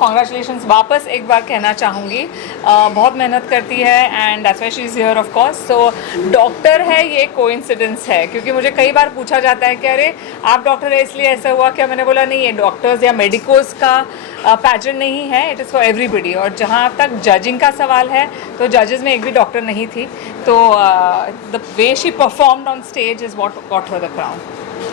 Congratulations वापस एक बार कहना चाहूँगी। बहुत मेहनत करती है and that's why she is here of course. So doctor है ये कोइंसिडेंस है, क्योंकि मुझे कई बार पूछा जाता है कि अरे आप डॉक्टर है इसलिए ऐसा हुआ क्या। मैंने बोला नहीं, ये डॉक्टर्स या मेडिकोस का पैटर्न नहीं है, इट इज़ फॉर एवरीबडी। और जहाँ तक जजिंग का सवाल है तो जजेस में एक भी डॉक्टर नहीं थी, तो the way she performed on stage is what got her the crown.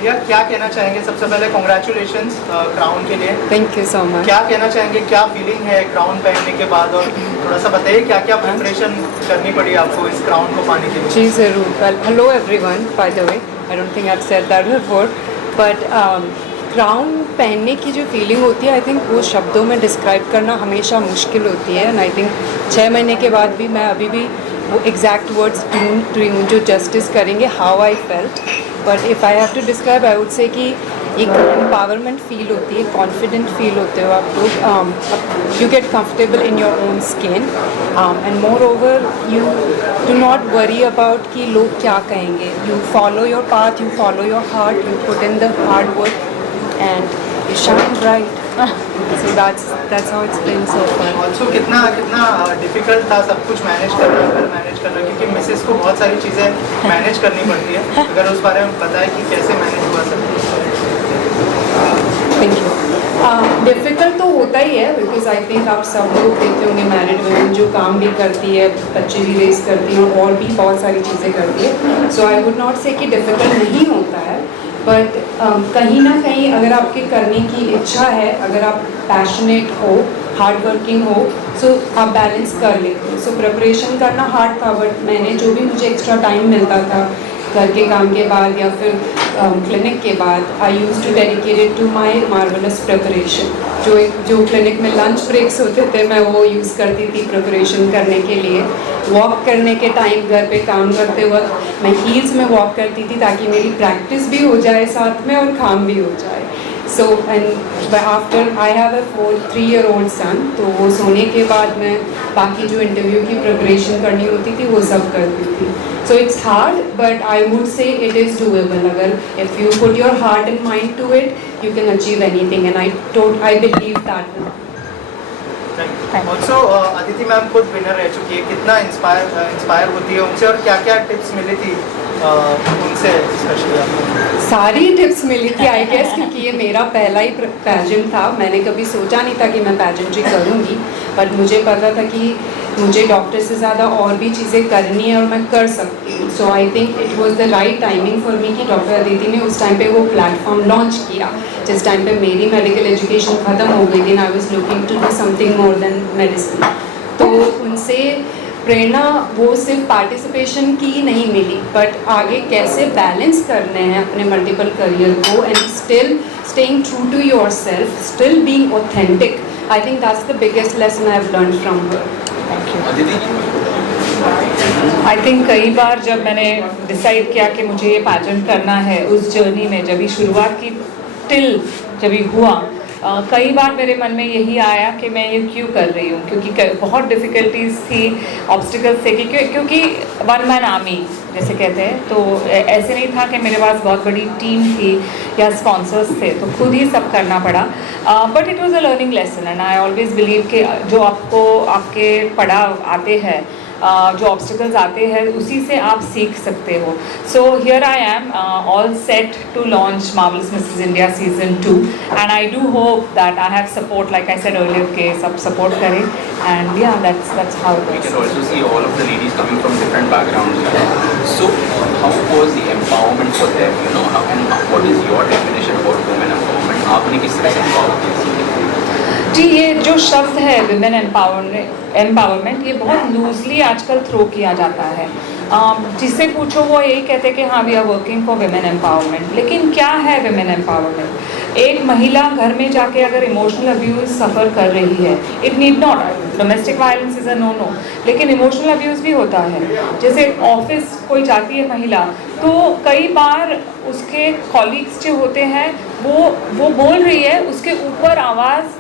यार क्या कहना चाहेंगे, सबसे पहले कॉन्ग्रेचुलेशंस क्राउन के लिए। Thank you so much. क्या कहना चाहेंगे, क्या फीलिंग है क्राउन पहनने के बाद, और थोड़ा सा बताइए क्या क्या प्रिपरेशन करनी पड़ी आपको इस क्राउन को पाने के लिए। जी ज़रूर। Well hello everyone, by the way I don't think I have said that before, but crown पहनने की जो फीलिंग होती है आई थिंक वो शब्दों में डिस्क्राइब करना हमेशा मुश्किल होती है। एंड आई थिंक 6 महीने के बाद भी मैं अभी भी वो एग्जैक्ट वर्ड्स ढूंढ रही हूँ जो जस्टिस करेंगे how I felt. But if I have to describe I would say कि एक एम्पावरमेंट फील होती है, कॉन्फिडेंट फील होते हो आप लोग, you get comfortable in your own skin and more over you do not worry about कि लोग क्या कहेंगे। You follow your path, you follow your heart, you put in the hard work and you shine bright. So that's how it's been so far. Also कितना difficult था सब कुछ manage करना, घर मैनेज करना, क्योंकि मिसेस को बहुत सारी चीज़ें मैनेज करनी पड़ती है। अगर उस बारे में बताएं कि कैसे मैनेज हुआ सब। Thank you. डिफ़िकल्ट तो होता ही है, बिकॉज आई थिंक आप सब लोग देखते होंगे मैरिड वुमेन जो काम भी करती है, बच्चे भी रेस करती हैं और भी बहुत सारी चीज़ें करती है। सो आई वुड नॉट से कि डिफ़िकल्ट नहीं होता है, बट कहीं ना कहीं अगर आपके करने की इच्छा है, अगर आप पैशनेट हो, हार्ड वर्किंग हो, सो आप बैलेंस कर लेते हो। सो प्रिपरेशन करना हार्ड था, बट मैंने जो भी मुझे एक्स्ट्रा टाइम मिलता था घर के काम के बाद या फिर क्लिनिक के बाद, I use to dedicated to my marvellous preparation. जो क्लिनिक में लंच ब्रेक्स होते थे मैं वो यूज़ करती थी प्रिपरेशन करने के लिए। वॉक करने के टाइम घर पे काम करते वक्त मैं हील्स में वॉक करती थी ताकि मेरी प्रैक्टिस भी हो जाए साथ में और काम भी हो जाए। So and after I have a 3-year-old सन, तो वो सोने के बाद मैं बाकी जो इंटरव्यू की प्रिपरेशन करनी होती थी वो सब करती थी। So it's hard but I would say it is doable. अगर if you put your heart and mind to it you can achieve anything, and I believe that. Also Aditi ma'am खुद विनर रह चुकी है, कितना इंस्पायर होती है उनसे, और क्या क्या टिप्स मिली थी उनसे स्पेशली आपको? सारी टिप्स मिली थी आई गेस, क्योंकि ये मेरा पहला ही पैजेंट था। मैंने कभी सोचा नहीं था कि मैं पैजेंट्री करूँगी, बट मुझे पता था कि मुझे डॉक्टर से ज़्यादा और भी चीज़ें करनी है और मैं कर सकती हूँ। So I think it was the right timing for me कि डॉक्टर अदिति ने उस टाइम पे वो प्लेटफॉर्म लॉन्च किया जिस टाइम पे मेरी मेडिकल एजुकेशन ख़त्म हो गई थी and I was looking to do something more than medicine. तो उनसे प्रेरणा वो सिर्फ पार्टिसिपेशन की नहीं मिली, बट आगे कैसे बैलेंस करने हैं अपने मल्टीपल करियर को and still staying true to yourself, still being authentic. I think that's the biggest lesson I have learned from her. Thank you. I think कई बार जब मैंने डिसाइड किया कि मुझे ये पैजेंट करना है, उस जर्नी में जब ये शुरुआत की टिल जब ये हुआ, कई बार मेरे मन में यही आया कि मैं ये क्यों कर रही हूँ, क्योंकि बहुत डिफ़िकल्टीज़ थी, ऑब्स्टिकल्स थे, क्योंकि वन मैन आर्मी जैसे कहते हैं। तो ऐसे नहीं था कि मेरे पास बहुत बड़ी टीम थी या स्पॉन्सर्स थे, तो खुद ही सब करना पड़ा। But it was a learning lesson and I always believe कि जो आपको आपके पड़ाव आते हैं, जो ऑब्स्टिकल्स आते हैं उसी से आप सीख सकते हो। So here I am all set to launch marvellous Mrs India season 2 and I do hope that I have support, like I said earlier के सब सपोर्ट करें and yeah that's how it We is. can also see all of the ladies coming from different backgrounds. So, how was the empowerment for them? You know, and what is your definition about women empowerment? आपने किस तरह से empower किया? जी, ये जो शब्द है women empowerment ये बहुत लूजली आजकल थ्रो किया जाता है। जिससे पूछो वो यही कहते हैं कि हाँ we are working for women empowerment, लेकिन क्या है विमेन एम्पावरमेंट? एक महिला घर में जाके अगर इमोशनल अब्यूज़ सफ़र कर रही है, it need not, domestic violence is a no, लेकिन इमोशनल अब्यूज़ भी होता है। जैसे ऑफिस कोई जाती है महिला, तो कई बार उसके कॉलीग्स जो होते हैं वो बोल रही है, उसके ऊपर आवाज़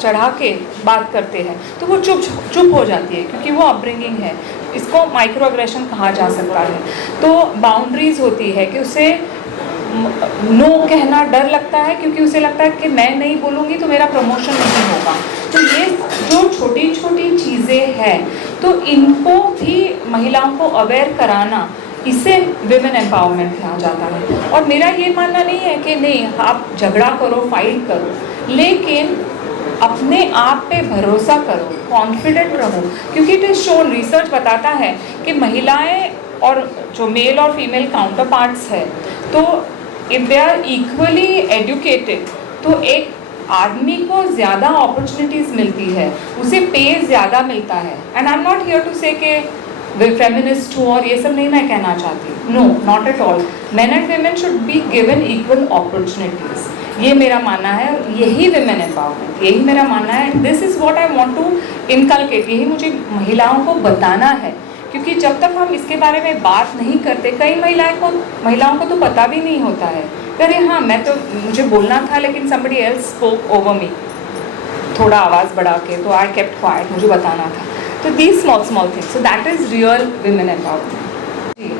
चढ़ा के बात करते हैं, तो वो चुप हो जाती है क्योंकि वो अपब्रिंगिंग है। इसको माइक्रो अग्रेशन कहा जा सकता है। तो बाउंड्रीज होती है कि उसे नो कहना डर लगता है, क्योंकि उसे लगता है कि मैं नहीं बोलूँगी तो मेरा प्रमोशन नहीं होगा। तो ये जो छोटी छोटी चीज़ें हैं तो इनको भी महिलाओं को अवेयर कराना, इससे विमेन एम्पावरमेंट कहा जाता है। और मेरा ये मानना नहीं है कि नहीं आप झगड़ा करो, फाइट करो, लेकिन अपने आप पे भरोसा करो, कॉन्फिडेंट रहो, क्योंकि इट इज़ शोन, रिसर्च बताता है कि महिलाएं और जो मेल और फीमेल काउंटर पार्ट्स है, तो if they are equally educated तो एक आदमी को ज़्यादा अपॉर्चुनिटीज़ मिलती है, उसे पे ज़्यादा मिलता है। And I am not here to say कि वे फेमिनिस्ट हूँ और ये सब नहीं मैं कहना चाहती, no not at all. Men and women should be given equal opportunities, ये मेरा मानना है। यही विमेन एम्पावरमेंट, यही मेरा मानना है। This is what I want to inculcate, यही मुझे महिलाओं को बताना है, क्योंकि जब तक हम इसके बारे में बात नहीं करते, कई महिलाओं को तो पता भी नहीं होता है। अरे हाँ, मुझे बोलना था लेकिन somebody else spoke over me, थोड़ा आवाज़ बढ़ा के, तो आई केप्ट क्वाइट, मुझे बताना था। तो these small things, so that is real women empowerment। जी,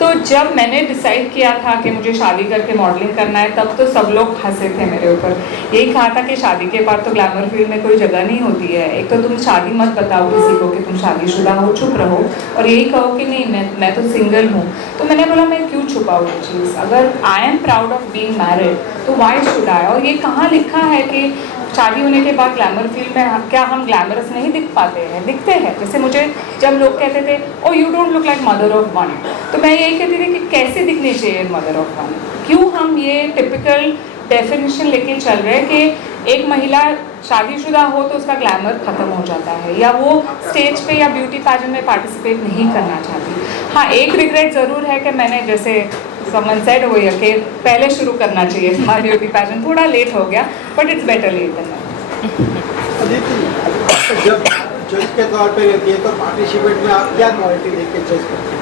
तो जब मैंने डिसाइड किया था कि मुझे शादी करके मॉडलिंग करना है, तब तो सब लोग हंसे थे मेरे ऊपर, यही कहा था कि शादी के बाद तो ग्लैमर फील्ड में कोई जगह नहीं होती है। एक तो तुम शादी मत बताओ किसी को कि तुम शादीशुदा हो, चुप रहो, और यही कहो कि नहीं मैं तो सिंगल हूँ। तो मैंने बोला मैं क्यों छुपाऊँ ये चीज़, अगर I am proud of being married तो वाई शुड आई। और ये कहाँ लिखा है कि शादी होने के बाद ग्लैमर फील्ड में क्या हम ग्लैमरस नहीं दिख पाते हैं? दिखते हैं। जैसे मुझे जब लोग कहते थे oh you don't look like mother of one, तो मैं यही कहती थी कि कैसे दिखनी चाहिए मदर ऑफ वन। क्यों हम ये टिपिकल डेफिनेशन लेके चल रहे हैं कि एक महिला शादीशुदा हो तो उसका ग्लैमर ख़त्म हो जाता है, या वो स्टेज पे या ब्यूटी पैजेंट में पार्टिसिपेट नहीं करना चाहती। हाँ, एक रिग्रेट ज़रूर है कि मैंने, जैसे समन सेड हो या कि पहले शुरू करना चाहिए था ब्यूटी पैजेंट, थोड़ा लेट हो गया, but it's better late than never. जब जज के तौर पे रहती है तो पार्टिसिपेट में आप क्या क्वालिटी देख के जज करते हैं?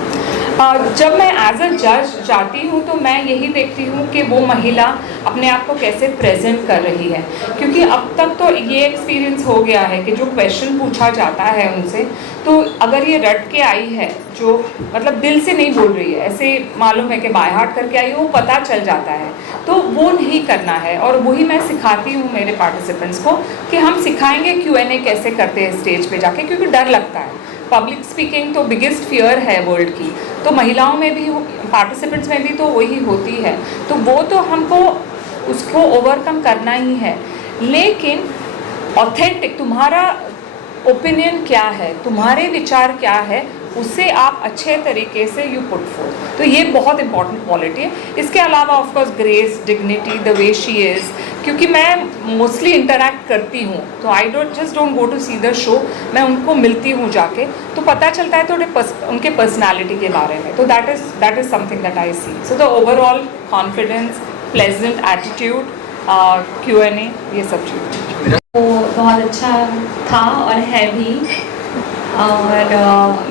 जब मैं एज अ जज जाती हूँ तो मैं यही देखती हूँ कि वो महिला अपने आप को कैसे प्रेजेंट कर रही है, क्योंकि अब तक तो ये एक्सपीरियंस हो गया है कि जो क्वेश्चन पूछा जाता है उनसे, तो अगर ये रट के आई है, जो मतलब दिल से नहीं बोल रही है, ऐसे मालूम है कि बाय हार्ट करके आई है, वो पता चल जाता है, तो वो नहीं करना है। और वही मैं सिखाती हूँ मेरे पार्टिसिपेंट्स को कि हम सिखाएंगे Q&A कैसे करते हैं स्टेज पे जाके, क्योंकि डर लगता है। पब्लिक स्पीकिंग तो बिगेस्ट फियर है वर्ल्ड की, तो महिलाओं में भी, पार्टिसिपेंट्स में भी तो वही होती है, तो वो तो हमको उसको ओवरकम करना ही है। लेकिन ऑथेंटिक, तुम्हारा ओपिनियन क्या है, तुम्हारे विचार क्या है, उसे आप अच्छे तरीके से यू पुट फोर्थ, तो ये बहुत इंपॉर्टेंट क्वालिटी है। इसके अलावा of course grace, dignity, the way she is, क्योंकि मैं मोस्टली इंटरैक्ट करती हूँ, तो I don't go to see the show, मैं उनको मिलती हूँ जाके, तो पता चलता है थोड़े उनके पर्सनालिटी के बारे में, तो that is something that I see. So the overall confidence, pleasant attitude, Q&A, ये सब चीज़ें वो बहुत अच्छा था और है भी। और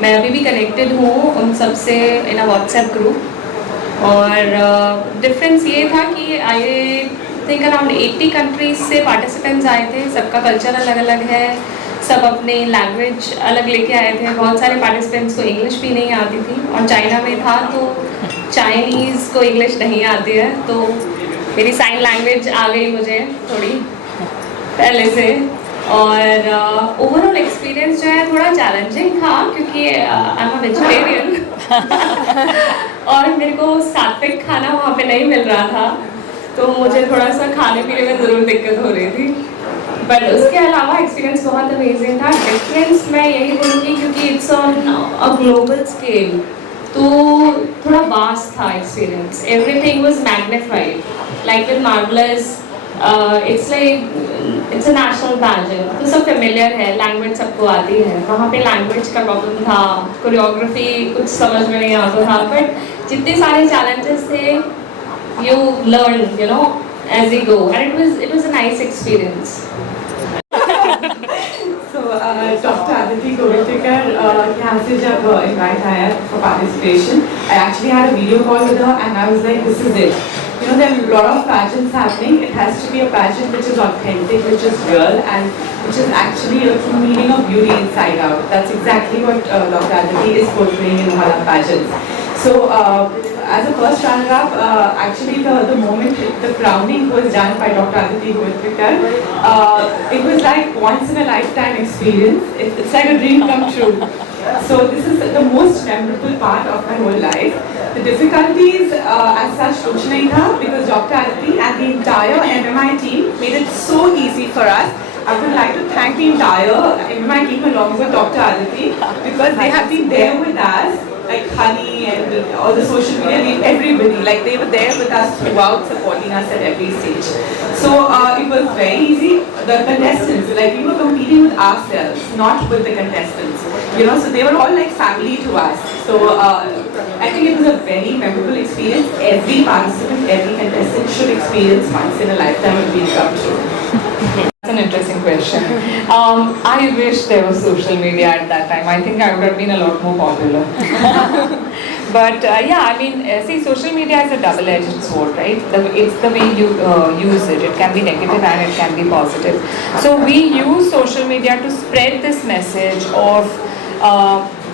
मैं अभी भी कनेक्टेड हूँ उन सब से इन अ व्हाट्सएप ग्रुप। और डिफरेंस ये था कि आई थिंक अराउंड 80 कंट्रीज से पार्टिसिपेंट्स आए थे, सबका कल्चर अलग अलग है, सब अपने लैंग्वेज अलग लेके आए थे। बहुत सारे पार्टिसिपेंट्स को इंग्लिश भी नहीं आती थी, और चाइना में था तो चाइनीज़ को इंग्लिश नहीं आती है, तो मेरी साइन लैंग्वेज आ गई मुझे थोड़ी पहले से। और ओवरऑल एक्सपीरियंस जो है थोड़ा चैलेंजिंग था, क्योंकि आई एम अ वेजिटेरियन और मेरे को सात्विक खाना वहाँ पे नहीं मिल रहा था, तो मुझे थोड़ा सा खाने पीने में ज़रूर दिक्कत हो रही थी। बट उसके अलावा एक्सपीरियंस बहुत अमेजिंग था। डिफरेंस मैं यही बोलूँगी क्योंकि it's on a global scale, तो थोड़ा वास्ट था experience. Everything was magnified, like with marvellous, it's a national pageant, तो सब फेमिलियर है, लैंग्वेज सबको आती है। वहाँ पे लैंग्वेज का प्रॉब्लम था, कोरियोग्राफी कुछ समझ में नहीं आता था, बट जितने सारे चैलेंजेस थे you learn, you know, as you go, and it was a nice experience. So, Dr. Aditi Govitkar, यहाँ से जब invite आया for participation, I actually had a video call with her, and I was like, this is it. You know, there are a lot of pageants happening. It has to be a pageant which is authentic, which is real, and which is actually a true meaning of beauty inside out. That's exactly what Dr. Aditi is portraying in all her pageants. So, as a first runner-up, actually the moment the crowning was done by Dr. Aditi Govitkar, it was like once in a lifetime experience. It's like a dream come true. So this is the most memorable part of my whole life. The difficulties as such kuch nahi tha, because Dr. Aditi and the entire MMI team made it so easy for us. I would like to thank the entire MMI team along with Dr. Aditi, because they have been there with us, like Honey and all the social media, everybody, like they were there with us throughout, supporting us at every stage. So it was very easy. The contestants, like we were competing with ourselves, not with the contestants. You know, so they were all like family to us. So I think it was a very memorable experience. Every participant, every contestant should experience once in a lifetime and be come true. That's an interesting question. I wish there was social media at that time. I think I would have been a lot more popular. But yeah, I mean, see, social media is a double-edged sword, right? It's the way you use it. It can be negative and it can be positive. So we use social media to spread this message of,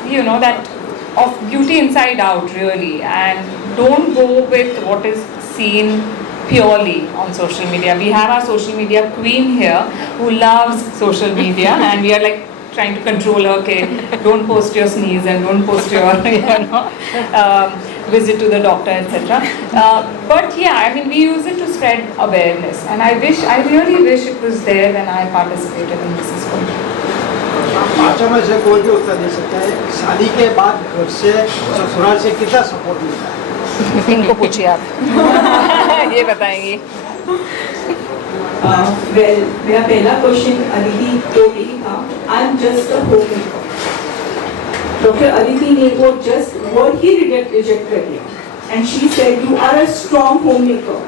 you know, that of beauty inside out, really, and don't go with what is seen purely on social media. We have our social media queen here who loves social media, and we are like trying to control her. Okay, don't post your sneeze and don't post your visit to the doctor, etc. But yeah, I mean, we use it to spread awareness, and I really wish it was there when I participated in Mrs. World. पाँचों में से कोई भी उत्तर दे सकता है, शादी के बाद घर से ससुराल से कितना सपोर्ट मिलता है? इनको पूछिए आप ये बताएंगी. Well, मेरा पहला क्वेश्चन अदिति को यही था. I'm just a homemaker. Doctor Aditi ने वो just word ही रिजेक्ट कर दिया. And she said you are a strong homemaker.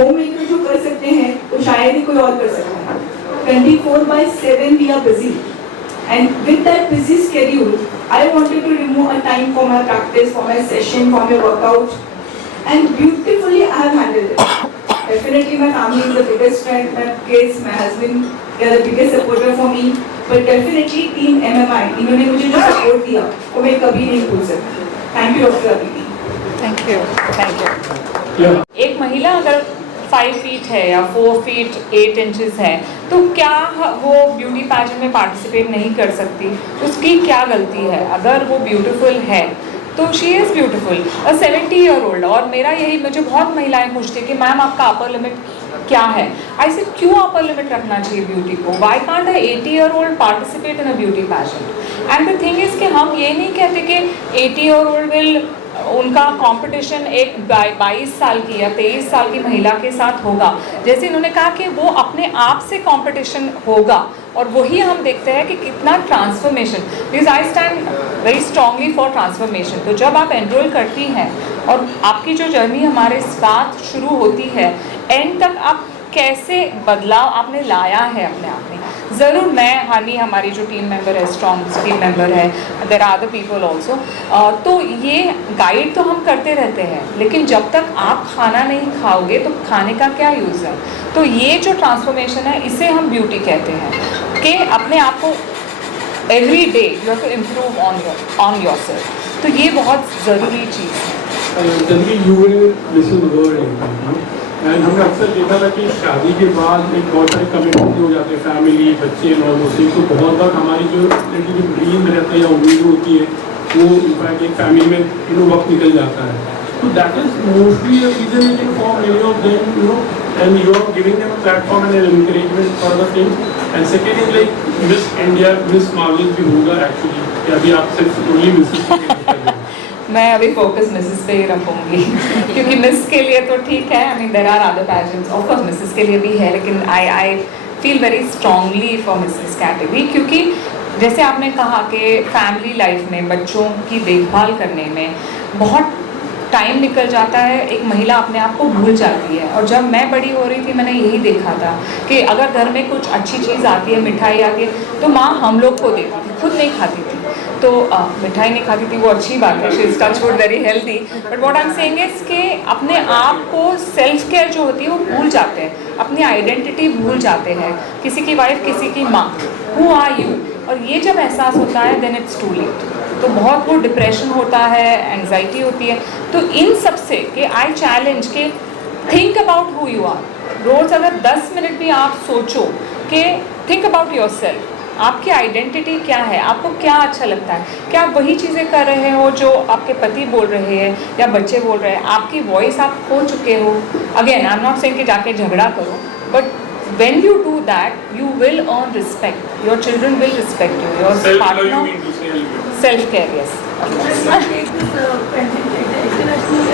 Homemaker जो कर सकते हैं वो शायद ही कोई और कर सकता है. 24/7 we are busy. And with that busy schedule, I wanted to remove a time for my practice, for my session, for my workout, and beautifully I have handled it. Definitely my family is the biggest friend, my kids, my husband, they are the biggest supporter for me. But definitely team MMI, इन्होंने मुझे जो support दिया, वो मैं कभी नहीं भूल सकती. Thank you, Dr. Aditi. Thank you. एक महिला अगर 5 फीट है या 4 फीट 8 इंचेस है, तो क्या वो ब्यूटी पैजेंट में पार्टिसिपेट नहीं कर सकती? उसकी क्या गलती है? अगर वो ब्यूटीफुल है तो she is beautiful. A 70-year-old, और मेरा यही, मुझे बहुत महिलाएं पूछती कि मैम आपका अपर लिमिट क्या है? आई से क्यों अपर लिमिट रखना चाहिए ब्यूटी को? Why can't uh 80-year-old participate in a beauty pageant? And the thing is कि हम ये नहीं कहते कि 80-year-old विल, उनका कंपटीशन एक 22 साल की या 23 साल की महिला के साथ होगा. जैसे इन्होंने कहा कि वो अपने आप से कंपटीशन होगा, और वही हम देखते हैं कि कितना transformation. Because I stand very strongly for transformation. तो जब आप एनरोल करती हैं और आपकी जो जर्नी हमारे साथ शुरू होती है, एंड तक आप कैसे बदलाव आपने लाया है अपने आप में. ज़रूर मैं, हानि हमारी जो टीम मेंबर है, स्ट्रॉन्ग टीम मेंबर है, there are other people also, तो ये गाइड तो हम करते रहते हैं, लेकिन जब तक आप खाना नहीं खाओगे तो खाने का क्या यूज़ है? तो ये जो ट्रांसफॉर्मेशन है, इसे हम ब्यूटी कहते हैं कि अपने आप को every day you have to improve on yourself. तो ये बहुत ज़रूरी चीज़ है. एंड हमने अक्सर देखा था कि शादी के बाद एक बहुत सारे कमिटमेंट हो जाते हैं, फैमिली, बच्चे और उसी को बहुत बार हमारी जो ड्रीम रहते हैं या उम्मीद होती है वो इनफैक्ट एक फैमिली में वक्त निकल जाता है. तो that is mostly a reason for many of them, and you are giving them a platform and an encouragement for the things. And second is like Miss India, Miss Marvel भी होगा actually, कि अभी आप सिर्फ only Mrs मैं अभी focus Mrs पे ही रखूँगी क्योंकि मिस के लिए तो ठीक है, I mean there are other pageants, of course Mrs के लिए भी है, लेकिन I feel very strongly for Mrs category. क्योंकि जैसे आपने कहा कि फैमिली लाइफ में बच्चों की देखभाल करने में बहुत टाइम निकल जाता है, एक महिला अपने आप को भूल जाती है. और जब मैं बड़ी हो रही थी मैंने यही देखा था कि अगर घर में कुछ अच्छी चीज़ आती है, मिठाई आती है, तो माँ हम लोग को देती थी, खुद नहीं खाती थी. तो मिठाई नहीं खाती थी, वो अच्छी बात है, she is touch wood very healthy. But what I am saying is कि अपने आप को सेल्फ केयर जो होती है वो भूल जाते हैं, अपनी आइडेंटिटी भूल जाते हैं. किसी की वाइफ, किसी की माँ, हु आर यू? और ये जब एहसास होता है देन इट्स टू लेट. तो बहुत वो डिप्रेशन होता है, एंजाइटी होती है। तो इन सब से कि आई चैलेंज के think about who you are. रोज़ अगर 10 मिनट भी आप सोचो कि थिंक अबाउट योर सेल्फ, आपकी आइडेंटिटी क्या है, आपको क्या अच्छा लगता है, क्या आप वही चीज़ें कर रहे हो जो आपके पति बोल रहे हैं या बच्चे बोल रहे हैं, आपकी वॉइस आप खो चुके हो। Again I am not saying कि जाके झगड़ा करो, but when you do that you will earn respect, your children will respect you, your Self-love, partner, you mean to say? self care, yes. Let's not make this a content like the international